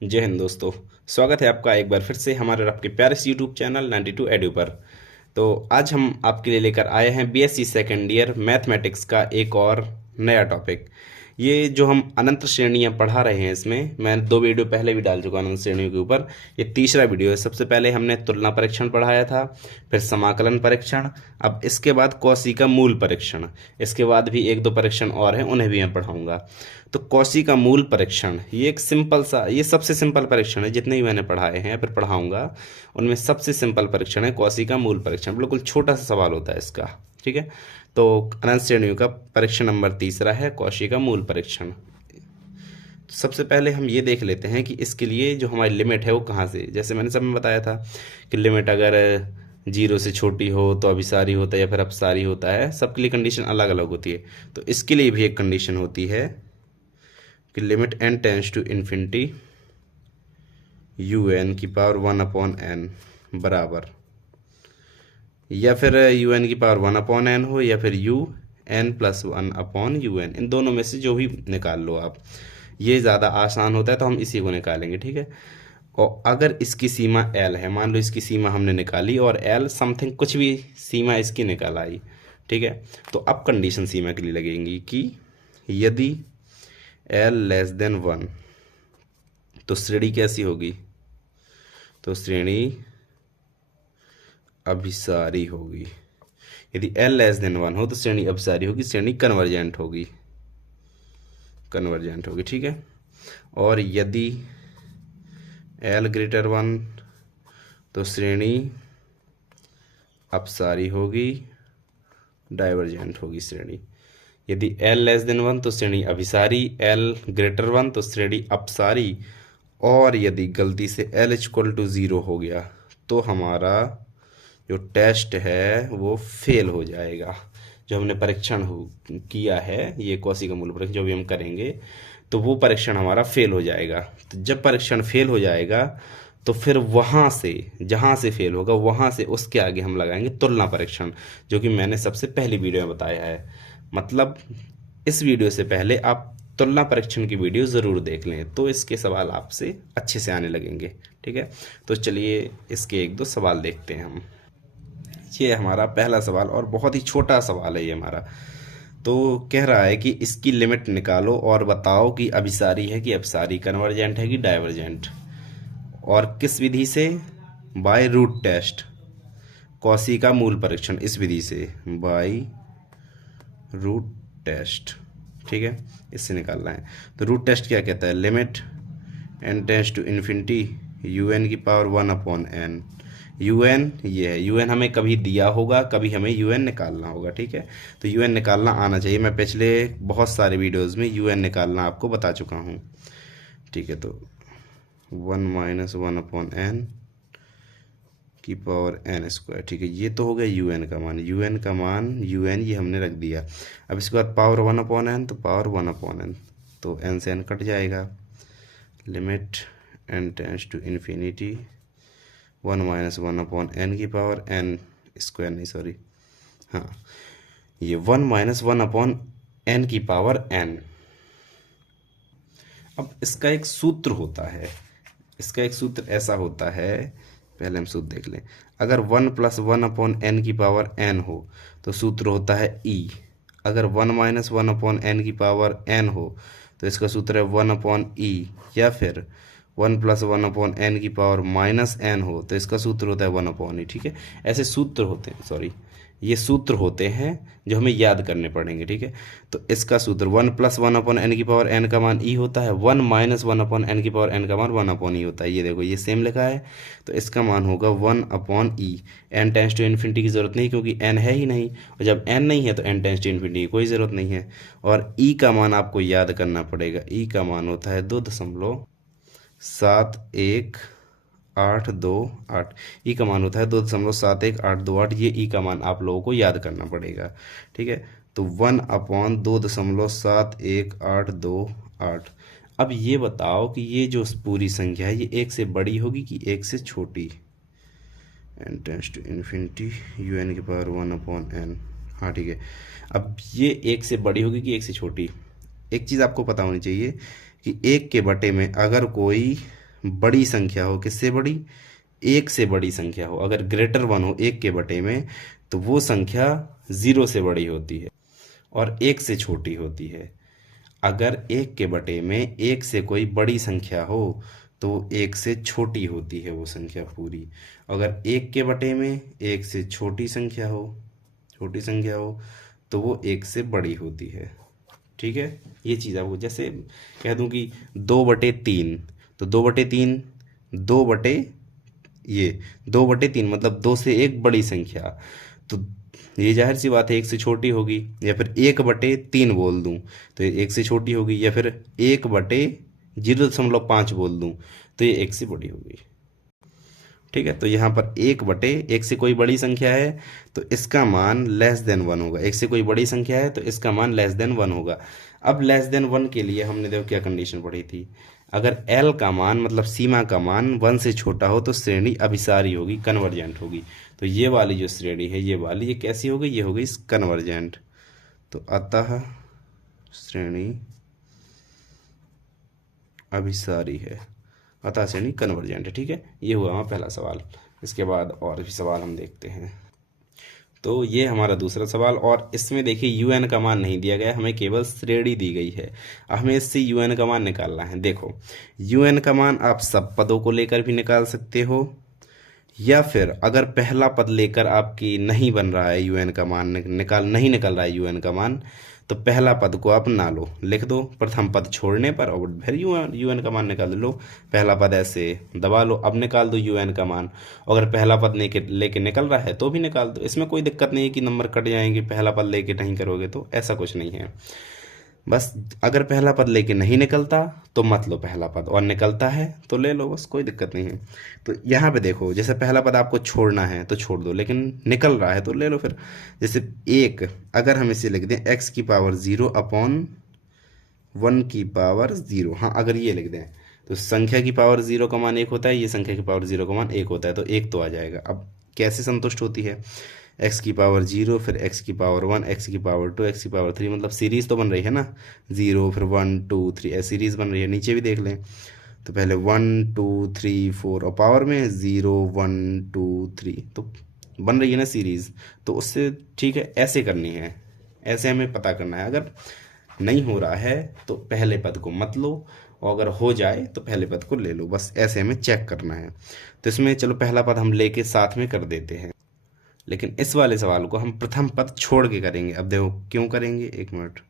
जय हिंद दोस्तों। स्वागत है आपका एक बार फिर से हमारे और आपके प्यारे से यूट्यूब चैनल 92 एडू पर। तो आज हम आपके लिए लेकर आए हैं बीएससी सेकेंड ईयर मैथमेटिक्स का एक और नया टॉपिक। ये जो हम अनंत श्रेणियाँ पढ़ा रहे हैं, इसमें मैं 2 वीडियो पहले भी डाल चुका हूँ अनंत श्रेणियों के ऊपर। ये तीसरा वीडियो है। सबसे पहले हमने तुलना परीक्षण पढ़ाया था, फिर समाकलन परीक्षण, अब इसके बाद कौशी का मूल परीक्षण। इसके बाद भी 1-2 परीक्षण और हैं, उन्हें भी मैं पढ़ाऊँगा। तो कौशी का मूल परीक्षण ये एक सिंपल सा, ये सबसे सिंपल परीक्षण है जितने भी मैंने पढ़ाए हैं या फिर पढ़ाऊँगा, उनमें सबसे सिंपल परीक्षण है कौशी का मूल परीक्षण। बिल्कुल छोटा सा सवाल होता है इसका, ठीक है। तो अनंत श्रेणियों का परीक्षण नंबर तीसरा है कौशी का मूल परीक्षण। तो सबसे पहले हम ये देख लेते हैं कि इसके लिए जो हमारी लिमिट है वो कहाँ से, जैसे मैंने सब में बताया था कि लिमिट अगर 0 से छोटी हो तो अभिसारी होता है या फिर अपसारी होता है। सबके लिए कंडीशन अलग अलग होती है। तो इसके लिए भी एक कंडीशन होती है कि limit n tends to infinity un की पावर 1/n बराबर, या फिर un की पावर 1/n हो या फिर un+1/un, इन दोनों में से जो भी निकाल लो आप। ये ज़्यादा आसान होता है तो हम इसी को निकालेंगे, ठीक है। और अगर इसकी सीमा l है, मान लो इसकी सीमा हमने निकाली और l समथिंग कुछ भी सीमा इसकी निकाल आई, ठीक है। तो अब कंडीशन सीमा के लिए लगेंगी कि यदि l<1 तो श्रेणी कैसी होगी, तो श्रेणी अभिसारी होगी। यदि l 1 हो तो श्रेणी अभिसारी होगी, श्रेणी कन्वर्जेंट होगी, ठीक है। और यदि l 1 तो श्रेणी अपसारी होगी, डाइवर्जेंट होगी श्रेणी। यदि l 1 तो श्रेणी अभिसारी, l 1 तो श्रेणी अपसारी, और यदि गलती से l=0 हो गया तो हमारा जो टेस्ट है वो फेल हो जाएगा। जो हमने परीक्षण किया है, ये कौशी का मूल परीक्षण जो भी हम करेंगे, तो वो परीक्षण हमारा फेल हो जाएगा। तो जब परीक्षण फेल हो जाएगा तो फिर वहाँ से, जहाँ से फेल होगा वहाँ से उसके आगे हम लगाएंगे तुलना परीक्षण, जो कि मैंने सबसे पहली वीडियो में बताया है। मतलब इस वीडियो से पहले आप तुलना परीक्षण की वीडियो ज़रूर देख लें, तो इसके सवाल आपसे अच्छे से आने लगेंगे, ठीक है। तो चलिए इसके 1-2 सवाल देखते हैं हम। ये हमारा पहला सवाल और बहुत ही छोटा सवाल है ये हमारा। तो कह रहा है कि इसकी लिमिट निकालो और बताओ कि अभिसारी है कि अपसारी, कन्वर्जेंट है कि डाइवर्जेंट, और किस विधि से, बाय रूट टेस्ट। कौशी का मूल परीक्षण इस विधि से, बाय रूट टेस्ट, ठीक है, इससे निकालना है। तो रूट टेस्ट क्या कहता है, limit n tends to infinity un की पावर 1/n। un ये है, un हमें कभी दिया होगा, कभी हमें un निकालना होगा, ठीक है। तो un निकालना आना चाहिए, मैं पिछले बहुत सारे वीडियोस में un निकालना आपको बता चुका हूँ, ठीक है। तो 1-1/n की पावर n², ठीक है। ये तो हो गया un का मान, un ये हमने रख दिया। अब इसके बाद पावर 1/n, तो पावर 1/n, तो n से n कट जाएगा। Limit n tends to infinity 1-1/n की पावर n², नहीं सॉरी, हाँ, ये 1-1/n की पावर n। अब इसका एक सूत्र होता है, इसका एक सूत्र ऐसा होता है, पहले हम सूत्र देख लें। अगर 1+1/n की पावर n हो तो सूत्र होता है e। अगर 1-1/n की पावर n हो तो इसका सूत्र है 1/e, या फिर 1+1/n की पावर -n हो तो इसका सूत्र होता है 1/e, ठीक है। ऐसे सूत्र होते हैं, सॉरी, ये सूत्र होते हैं जो हमें याद करने पड़ेंगे, ठीक है। तो इसका सूत्र 1+1/n की पावर n का मान e होता है, 1-1/n की पावर n का मान 1/e होता है। ये देखो ये सेम लिखा है, तो इसका मान होगा 1/e। n tends to infinity की ज़रूरत नहीं क्योंकि n है ही नहीं, और जब n नहीं है तो n टेंस टू इन्फिनिटी की कोई ज़रूरत नहीं है। और e का मान आपको याद करना पड़ेगा, e का मान होता है 2.71828। ई का मान होता है 2.71828। ये ई का मान आप लोगों को याद करना पड़ेगा, ठीक है। तो 1/2.71828। अब ये बताओ कि ये जो पूरी संख्या है ये 1 से बड़ी होगी कि 1 से छोटी। n tends to infinity un की पावर 1/n, हाँ ठीक है। अब ये 1 से बड़ी होगी कि 1 से छोटी। एक चीज़ आपको पता होनी चाहिए कि 1 के बटे में अगर कोई बड़ी संख्या हो, किससे बड़ी, एक से बड़ी संख्या हो, अगर ग्रेटर वन हो एक के बटे में, तो वो संख्या ज़ीरो से बड़ी होती है और एक से छोटी होती है। अगर एक के बटे में एक से कोई बड़ी संख्या हो तो एक से छोटी होती है वो संख्या पूरी। अगर एक के बटे में एक से छोटी संख्या हो, छोटी संख्या हो, तो वो एक से बड़ी होती है। ठीक है, ये चीज़ आपको, जैसे कह दूं कि 2/3, तो 2/3, 2 बटे ये 2/3 मतलब 2 से एक बड़ी संख्या, तो ये जाहिर सी बात है एक से छोटी होगी। या फिर 1/3 बोल दूं तो ये एक से छोटी होगी, या फिर 1/0.5 बोल दूं तो ये एक से बड़ी होगी। ठीक है, तो यहाँ पर 1/1 से कोई बड़ी संख्या है तो इसका मान लेस देन 1 होगा, एक से कोई बड़ी संख्या है तो इसका मान लेस देन 1 होगा। अब लेस देन 1 के लिए हमने देखो क्या कंडीशन पढ़ी थी, अगर एल का मान मतलब सीमा का मान 1 से छोटा हो तो श्रेणी अभिसारी होगी, कन्वर्जेंट होगी। तो ये वाली जो श्रेणी है, ये वाली, ये कैसी हो गई, ये हो गई कन्वर्जेंट। तो अतः श्रेणी अभिसारी है, अतः श्रेणी कन्वर्जेंट है। ठीक है, ये हुआ हमारा पहला सवाल। इसके बाद और भी सवाल हम देखते हैं। तो ये हमारा दूसरा सवाल, और इसमें देखिए यूएन का मान नहीं दिया गया, हमें केवल श्रेणी दी गई है। हमें इससे यूएन का मान निकालना है। देखो, यूएन का मान आप सब पदों को लेकर भी निकाल सकते हो, या फिर अगर पहला पद लेकर आपकी नहीं बन रहा है यूएन का मान, नहीं निकल रहा है यूएन का मान, तो पहला पद को आप ना लो, लिख दो प्रथम पद छोड़ने पर और फिर यूएन का मान निकाल लो। पहला पद ऐसे दबा लो, अब निकाल दो यूएन का मान। अगर पहला पद लेके निकल रहा है तो भी निकाल दो, इसमें कोई दिक्कत नहीं है कि नंबर कट जाएंगे, पहला पद लेके नहीं करोगे तो, ऐसा कुछ नहीं है। बस अगर पहला पद लेके नहीं निकलता तो मत लो पहला पद, और निकलता है तो ले लो, बस कोई दिक्कत नहीं है। तो यहाँ पे देखो, जैसे पहला पद आपको छोड़ना है तो छोड़ दो, लेकिन निकल रहा है तो ले लो फिर। जैसे एक, अगर हम इसे लिख दें x⁻0/1/0, हाँ अगर ये लिख दें तो संख्या की पावर 0 का मान 1 होता है, ये संख्या की पावर 0 का मान 1 होता है, तो 1 तो आ जाएगा। अब कैसे संतुष्ट होती है, x⁻0 फिर x⁻1 x⁻2 x⁻3, मतलब सीरीज तो बन रही है ना, 0 फिर 1 2 3 ऐसी सीरीज बन रही है। नीचे भी देख लें तो पहले 1 2 3 4 और पावर में 0 1 2 3, तो बन रही है ना सीरीज। तो उससे ठीक है, ऐसे करनी है, ऐसे हमें पता करना है। अगर नहीं हो रहा है तो पहले पद को मत लो, और अगर हो जाए तो पहले पद को ले लो, बस ऐसे हमें चेक करना है। तो इसमें चलो पहला पद हम लेके साथ में कर देते हैं, लेकिन इस वाले सवाल को हम प्रथम पद छोड़ के करेंगे। अब देखो क्यों करेंगे, एक मिनट।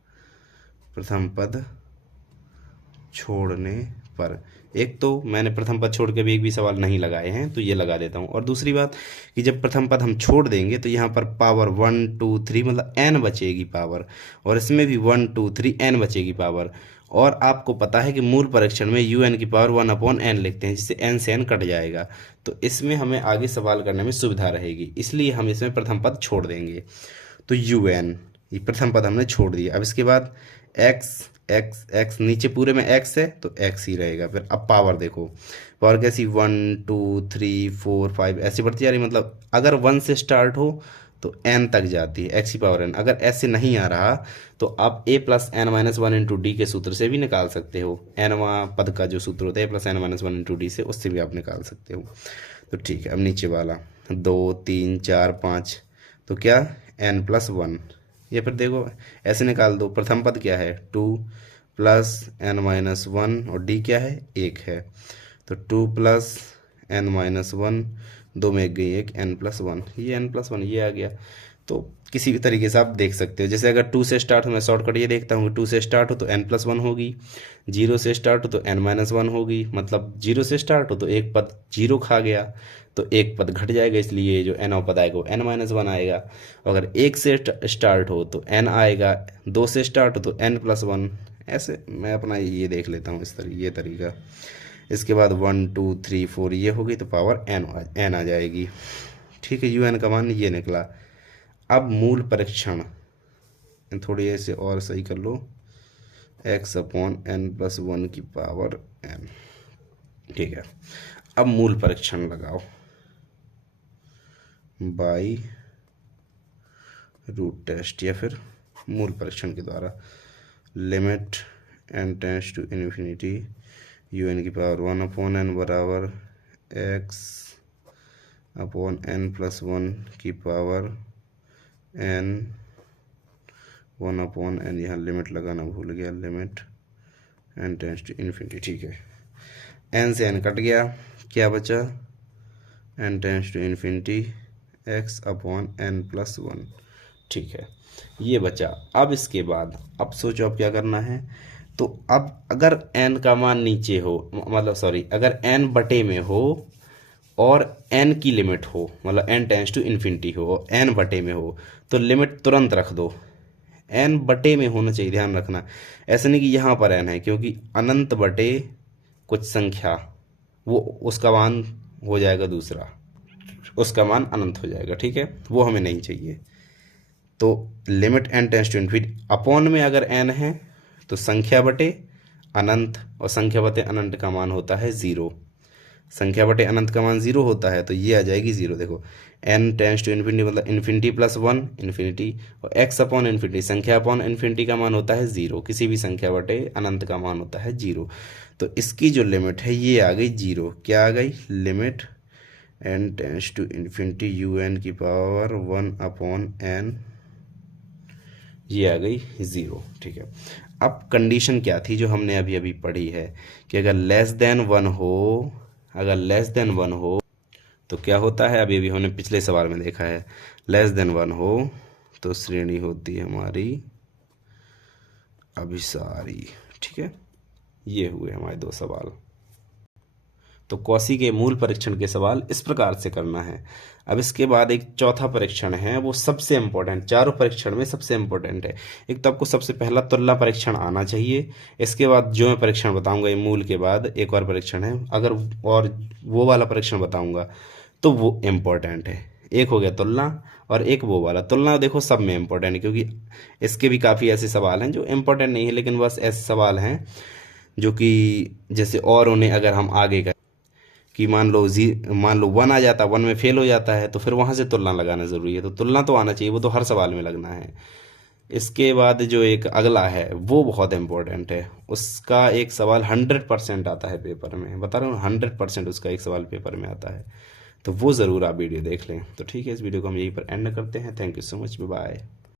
प्रथम पद छोड़ने पर, एक तो मैंने प्रथम पद छोड़ के भी एक भी सवाल नहीं लगाए हैं, तो ये लगा देता हूँ। और दूसरी बात कि जब प्रथम पद हम छोड़ देंगे तो यहाँ पर पावर 1 2 3 मतलब n बचेगी पावर, और इसमें भी 1 2 3 n बचेगी पावर। और आपको पता है कि मूल परीक्षण में un की पावर 1/n लिखते हैं, जिससे n से n कट जाएगा, तो इसमें हमें आगे सवाल करने में सुविधा रहेगी, इसलिए हम इसमें प्रथम पद छोड़ देंगे। तो un, ये प्रथम पद हमने छोड़ दिया। अब इसके बाद x x x, नीचे पूरे में x है तो x ही रहेगा। फिर अब पावर देखो, पावर कैसी, 1 2 3 4 5 ऐसे बढ़ती जा रही, मतलब अगर 1 से स्टार्ट हो तो n तक जाती है, x⁻n। अगर ऐसे नहीं आ रहा तो आप a+n-1 × d के सूत्र से भी निकाल सकते हो, nवां पद का जो सूत्र होता है a+n-1 × d से, उससे भी आप निकाल सकते हो। तो ठीक है, अब नीचे वाला 2 3 4 5, तो क्या n+1, या फिर देखो ऐसे निकाल दो। प्रथम पद क्या है, 2 + n-1, और d क्या है, 1 है, तो 2 + n-1, 2 में 1 गई 1, n+1, ये n+1 ये आ गया। तो किसी भी तरीके से आप देख सकते हो, जैसे अगर 2 से स्टार्ट हो, मैं शॉर्टकट ये देखता हूँ, 2 से स्टार्ट हो तो n+1 होगी, 0 से स्टार्ट हो तो n-1 होगी, मतलब 0 से स्टार्ट हो तो एक पद 0 खा गया तो एक पद घट जाएगा, इसलिए जो n पद आएगा वो n-1 आएगा। अगर 1 से स्टार्ट हो तो n आएगा, 2 से स्टार्ट हो तो n+1, ऐसे मैं अपना ये देख लेता हूँ, ये तरीका। इसके बाद 1 2 3 4 ये होगी तो पावर n आ जाएगी। ठीक है, un का मान ये निकला। अब मूल परीक्षण थोड़ी ऐसे और सही कर लो, x/n+1 की पावर n। ठीक है, अब मूल परीक्षण लगाओ, बाई रूट टेस्ट या फिर मूल परीक्षण के द्वारा। Limit n tends to infinity u n की पावर 1/n बराबर x अपॉन n+1 की पावर n 1/n। यहाँ लिमिट लगाना भूल गया, limit n tends to infinity. ठीक है, n से n कट गया, क्या बचा, n tends to infinity x/n+1। ठीक है, ये बचा। अब इसके बाद अब सोचो अब क्या करना है। तो अब अगर n का मान नीचे हो, मतलब सॉरी, अगर n बटे में हो और n की लिमिट हो, मतलब n टेंस टू इन्फिनिटी हो और n बटे में हो, तो लिमिट तुरंत रख दो। n बटे में होना चाहिए, ध्यान रखना। ऐसा नहीं कि यहाँ पर n है, क्योंकि अनंत बटे कुछ संख्या, वो उसका मान हो जाएगा दूसरा, उसका मान अनंत हो जाएगा। ठीक है, वो हमें नहीं चाहिए। तो limit n tends to infinity, upon में अगर n है तो संख्या बटे अनंत, और संख्या बटे अनंत का मान होता है 0। संख्या बटे अनंत का मान 0 होता है, तो ये आ जाएगी 0। देखो n टेंस टू इन्फिनिटी मतलब इन्फिनिटी+1 इन्फिनिटी, और x अपॉन इन्फिनिटी, संख्या अपॉन इन्फिनिटी का मान होता है 0। किसी भी संख्या बटे अनंत का मान होता है 0। तो इसकी जो लिमिट है ये आ गई 0। क्या आ गई, limit n tends to infinity u n की पावर 1/n, ये आ गई 0। ठीक है, अब कंडीशन क्या थी जो हमने अभी अभी पढ़ी है कि अगर लेस देन 1 हो, अगर लेस देन 1 हो तो क्या होता है, अभी अभी हमने पिछले सवाल में देखा है, लेस देन 1 हो तो श्रेणी होती है हमारी अभिसारी। ठीक है, ये हुए हमारे 2 सवाल। तो कॉशी के मूल परीक्षण के सवाल इस प्रकार से करना है। अब इसके बाद एक चौथा परीक्षण है, वो सबसे इम्पोर्टेंट, चारों परीक्षण में सबसे इम्पोर्टेंट है। एक तो आपको सबसे पहला तुलना परीक्षण आना चाहिए। इसके बाद जो मैं परीक्षण बताऊंगा ये मूल के बाद एक और परीक्षण है, अगर और वो वाला परीक्षण बताऊंगा तो वो इम्पोर्टेंट है। एक हो गया तुलना और एक वो वाला। तुलना देखो सब में इम्पोर्टेंट है, क्योंकि इसके भी काफ़ी ऐसे सवाल हैं जो इम्पोर्टेंट नहीं है, लेकिन बस ऐसे सवाल हैं जो कि जैसे और उन्हें अगर हम आगे का कि मान लो 1 आ जाता, 1 में फेल हो जाता है, तो फिर वहाँ से तुलना लगाना ज़रूरी है। तो तुलना तो आना चाहिए, वो तो हर सवाल में लगना है। इसके बाद जो एक अगला है वो बहुत इंपॉर्टेंट है, उसका एक सवाल 100% आता है पेपर में, बता रहा हूँ 100% उसका एक सवाल पेपर में आता है। तो वो ज़रूर आप वीडियो देख लें। तो ठीक है, इस वीडियो को हम यहीं पर एंड करते हैं। Thank you so much, bye.